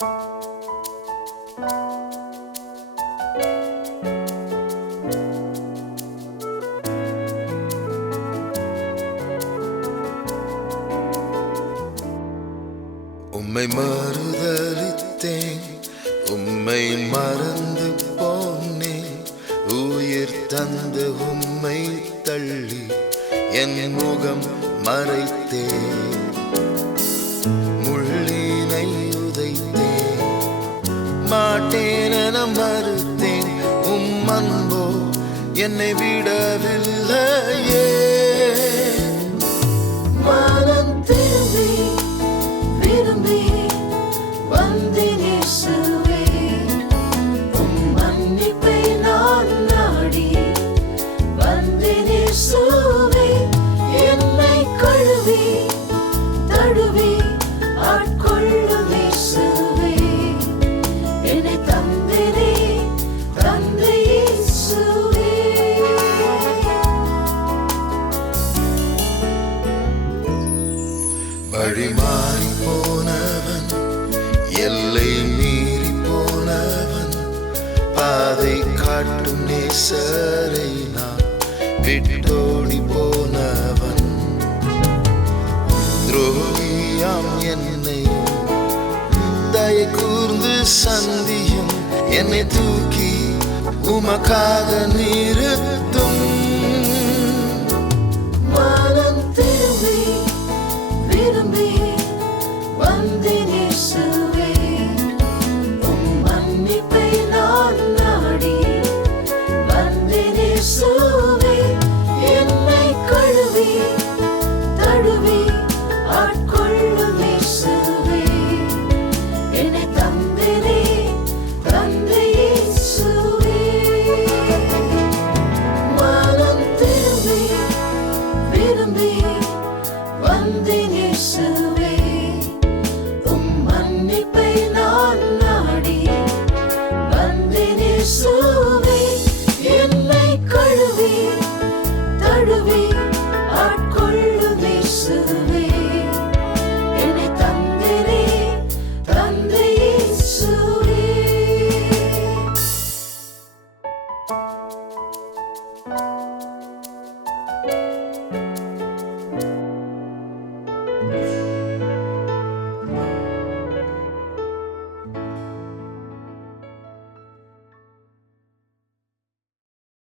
உம்மை மறுதலித்தேன், உம்மை மறந்து போனேன். உயிர் தந்து உம்மை தள்ளி என் முகம் மறைத்தேன். முள்ளினை உதைத்தேன், மாட்டேனென மறுத்தேன். அன்போ என்னை விடவில்லையே. மனம் திரும்பி விரும்பி வந்தேன் இயேசுவே. உம் மன்னிப்பை நான் நாடி வந்தேன் இயேசுவே. என்னை கழுவி தழுவி ஆட்கொள்ளும் இயேசுவே. என்னை தந்தேனே தந்தை இயேசுவே. வழி மாறி போனவன், எல்லை மீறி போனவன், பாதை காட்டும் நேசரை நான் விட்டோடி போனவன். துரோகியாம் என்னையும் தயை கூர்ந்து சந்தியும் என்னை தூக்கி உமக்காக நிறுத்தும். மனம் திரும்பி விரும்பி வந்தேன் இயேசுவே. உம் மன்னிப்பை நான் நாடி வந்தேன் இயேசுவே. என்னை கழுவி தழுவி ஆட்கொள்ளும் இயேசுவே. என்னை தந்தேனே தந்தை இயேசுவே. மனம் திரும்பி விரும்பி வந்தேன் இயேசுவே. உம் மன்னிப்பை நான் நாடி வந்தேன் இயேசுவே. என்னை கழுவி தழுவி ஆட்கொள்ளும் இயேசுவே. என்னை தந்தேனே தந்தை இயேசுவே.